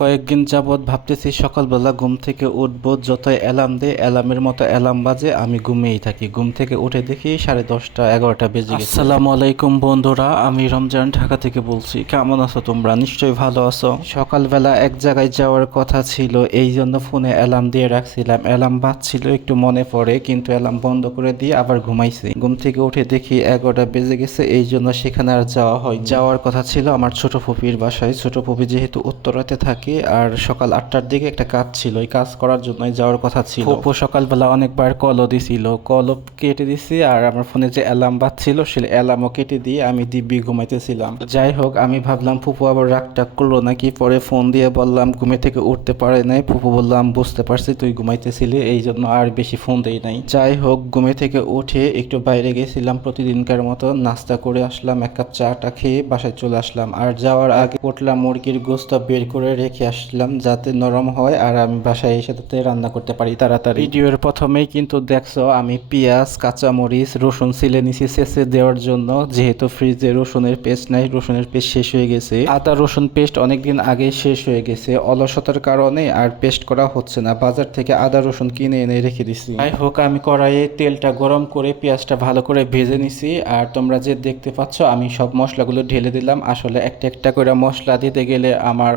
কয়েকদিন যাবৎ ভাবতেছি সকালবেলা ঘুম থেকে উঠবো, যতই অ্যালার্ম দেয় অ্যালার্মের মতো অ্যালার্ম বাজে, আমি ঘুমিয়েই থাকি। ঘুম থেকে উঠে দেখি 10:30 11টা বেজে গেছে। আসসালামু আলাইকুম বন্ধুরা, আমি রমজান ঢাকা থেকে বলছি। কেমন আছো তোমরা? নিশ্চয়ই ভালো আছো। সকালবেলা এক জায়গায় যাওয়ার কথা ছিল, এই জন্য ফোনে অ্যালার্ম দিয়ে রাখছিলাম। অ্যালার্ম বাজছিল, একটু মনে পড়ে, কিন্তু অ্যালার্ম বন্ধ করে দিয়ে আবার ঘুমাইছি। ঘুম থেকে উঠে দেখি 11টা বেজে গেছে, এই জন্য সেখানে আর যাওয়া হয়। যাওয়ার কথা ছিল আমার ছোট ফুপির বাসায়। ছোট ফুপি যেহেতু উত্তরাতে থাকে, আর সকাল 8টার দিকে একটা কাজ ছিল, ওই কাজ করার জন্য যাওয়ার কথা ছিল। ফুপু সকালবেলা অনেকবার কলও দিছিল, কলও কেটে দিছি, আর আমার ফোনে যে অ্যালার্ম বাজছিল সে অ্যালার্মও কেটে দিয়ে আমি দিব্যি ঘুমাইতেছিলাম। যাই হোক, আমি ভাবলাম ফুপু আবার রাগটাগ করলো নাকি, পরে ফোন দিয়ে বললাম ঘুমে থেকে উঠতে পারে নাই। ফুপু বললাম বুঝতে পারছি তুই ঘুমাইতেছিলি, এই জন্য আর বেশি ফোন দেই নাই। যাই হোক, ঘুমে থেকে উঠে একটু বাইরে গেছিলাম, প্রতিদিনকার মতো নাস্তা করে আসলাম, এক কাপ চাটা খেয়ে বাসায় চলে আসলাম। আর যাওয়ার আগে পটলা মুরগির গোস্ত বের করে রেখে আসলাম, যাতে নরম হয় আর আমি বাসায় এসে তাতে রান্না করতে পারি তাড়াতাড়ি। ভিডিওর প্রথমেই কিন্তু দেখছো আমি পেঁয়াজ, কাঁচামরিচ, রসুন ছিলে নিছি শেষে দেওয়ার জন্য, যেহেতু ফ্রিজে রসুনের পেস্ট নাই, রসুনের পেস্ট শেষ হয়ে গেছে। আদা রসুন পেস্ট অনেকদিন আগে শেষ হয়ে গেছে, অলসতার কারণে আর পেস্ট করা হচ্ছে না। বাজার থেকে আদা রসুন কিনে এনে রেখে দিছি। যাই হোক, আমি কড়াইয়ে তেলটা গরম করে পেঁয়াজটা ভালো করে ভেজে নিছি। আর তোমরা যে দেখতে পাচ্ছ আমি সব মশলাগুলো ঢেলে দিলাম। আসলে একটা একটা করে মশলা দিতে গেলে আমার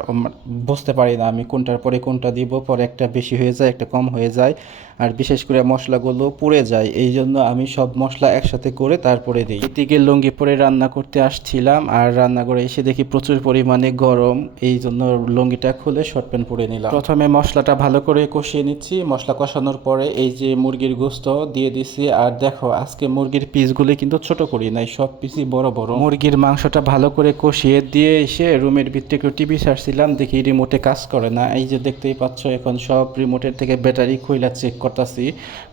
বুঝতে পারি না আমি কোনটার পরে কোনটা দিব, পরে একটা বেশি হয়ে যায়, একটা কম হয়ে যায়, আর বিশেষ করে মশলাগুলো পুড়ে যায়। এই জন্য আমি সব মশলা একসাথে করে তারপরে দিই। এদিকে লুঙ্গি পরে রান্না করতে আসছিলাম, আর রান্না করে এসে দেখি প্রচুর পরিমাণে গরম, এই জন্য লুঙ্গিটা খুলে শর্ট প্যান্ট পরে নিলাম। প্রথমে মশলাটা ভালো করে কষিয়ে নিচ্ছি। মশলা কষানোর পরে এই যে মুরগির গোস্ত দিয়ে দিছি। আর দেখো, আজকে মুরগির পিসগুলি কিন্তু ছোট করি নাই, সব পিসই বড় বড়। মুরগির মাংসটা ভালো করে কষিয়ে দিয়ে এসে রুমের ভিতরে একটু টিভি ছাড়ছিলাম, দেখি রিমোটে কাজ করে না। এই যে দেখতেই পাচ্ছ, এখন সব রিমোটের থেকে ব্যাটারি খুইলা চেক করতেছি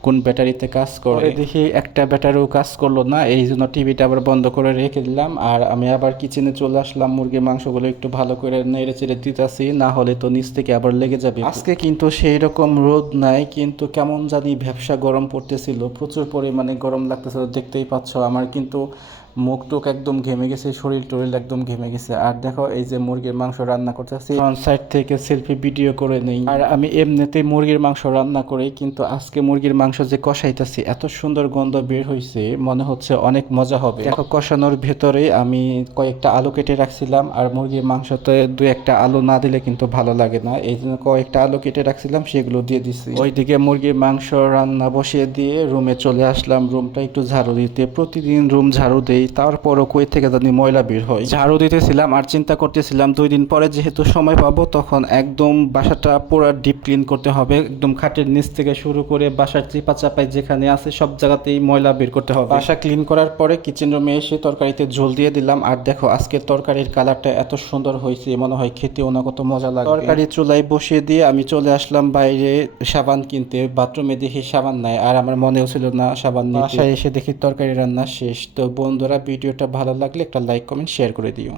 কোন ব্যাটারিতে কাজ করে। দেখি একটা ব্যাটারিও কাজ করলো না, এই জন্য টিভিটা আবার বন্ধ করে রেখে দিলাম। আর আমি আবার কিচেনে চলে আসলাম, মুরগির মাংসগুলো একটু ভালো করে নেড়ে চেড়ে দিতেছি, না হলে তো নিচ থেকে আবার লেগে যাবে। আজকে কিন্তু সেই রকম রোদ নাই, কিন্তু কেমন জানি ভ্যাপসা গরম পড়তেছিল, প্রচুর পরিমাণে গরম লাগতেছিল। দেখতেই পাচ্ছ আমার কিন্তু মুখ টুক একদম ঘেমে গেছে, শরীর টরিল একদম ঘেমে গেছে। আর দেখো, এই যে মুরগির মাংস রান্না করতেছি, ফ্রন্ট সাইড থেকে সেলফি ভিডিও করে নেই। আর আমি এমনিতেই মুরগির মাংস রান্না করি, কিন্তু আজকে মুরগির মাংস যে কষাইতেছি এত সুন্দর গন্ধ বের হয়েছে, মনে হচ্ছে অনেক মজা হবে। দেখো, কষানোর ভেতরে আমি কয়েকটা আলু কেটে রাখছিলাম, আর মুরগির মাংসতে দু একটা আলু না দিলে কিন্তু ভালো লাগে না, এই জন্য কয়েকটা আলু কেটে রাখছিলাম, সেগুলো দিয়ে দিছি। ওইদিকে মুরগির মাংস রান্না বসিয়ে দিয়ে রুমে চলে আসলাম, রুমটা একটু ঝাড়ু দিতে। প্রতিদিন রুম ঝাড়ু দেই, তারপরও কই থেকে জানি ময়লা বের হয়। ঝাড়ু দিতেছিলাম আর চিন্তা করতেছিলাম 2 দিন পরে যেহেতু সময় পাবো, তখন একদম বাসাটা পুরো ডিপ ক্লিন করতে হবে, একদম খাটের নিচ থেকে শুরু করে বাসার চিপা চাপাই যেখানে আছে সব জায়গাতেই ময়লা বের করতে হবে। বাসা ক্লিন করার পরে কিচেন রুমে এসে তরকারিতে ঝোল দিয়ে দিলাম। আর দেখো, আজকের তরকারির কালারটা এত সুন্দর হয়েছে, মনে হয় খেতেও না কত মজা লাগে। তরকারি চুলায় বসিয়ে দিয়ে আমি চলে আসলাম বাইরে সাবান কিনতে। বাথরুমে দেখি সাবান নাই, আর আমার মনেও ছিল না সাবান নিতে। বাসায় এসে দেখি তরকারি রান্না শেষ। তো বন্ধুরা, ভিডিওটা ভালো লাগলে একটা লাইক কমেন্ট শেয়ার করে দিও।